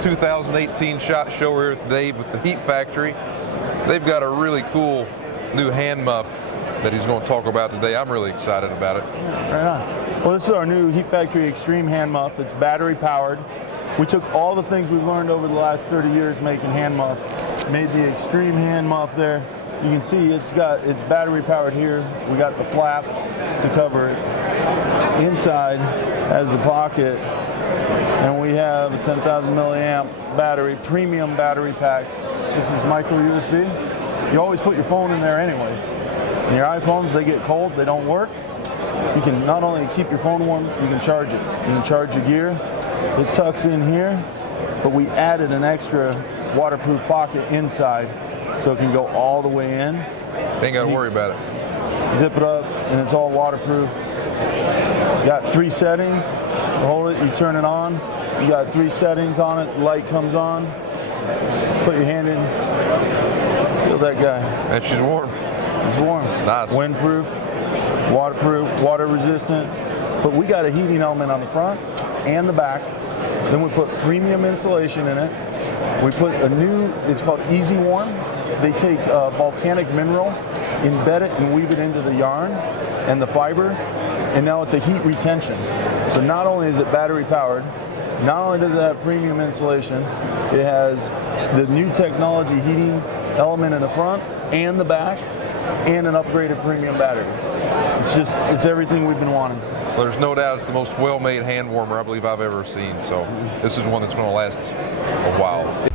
2018 SHOT Show. We're here with Dave with the Heat Factory. They've got a really cool new hand muff that he's going to talk about today. I'm really excited about it. Right on. Well, this is our new Heat Factory Extreme hand muff. It's battery powered. We took all the things we've learned over the last 30 years making hand muff, made the Extreme hand muff there. You can see it's battery powered here. We got the flap to cover it. Inside has the pocket, and we have a 10,000 milliamp battery, premium battery pack. This is micro USB. You always put your phone in there anyways. And your iPhones, they get cold, they don't work. You can not only keep your phone warm, you can charge it. You can charge your gear. It tucks in here, but we added an extra waterproof pocket inside so it can go all the way in. Ain't got to worry about it. Zip it up, and it's all waterproof. You got 3 settings. You hold it, you turn it on. You got 3 settings on it. Light comes on. Put your hand in. Feel that guy. And she's warm. It's warm. It's nice. Windproof, waterproof, water resistant. But we got a heating element on the front and the back. Then we put premium insulation in it. We put a new, it's called Easy Warm. They take volcanic mineral, embed it and weave it into the yarn and the fiber, and now it's a heat retention. So not only is it battery powered, not only does it have premium insulation, it has the new technology heating element in the front and the back, and an upgraded premium battery. It's everything we've been wanting. Well, there's no doubt it's the most well-made hand warmer I believe I've ever seen. So this is one that's going to last a while.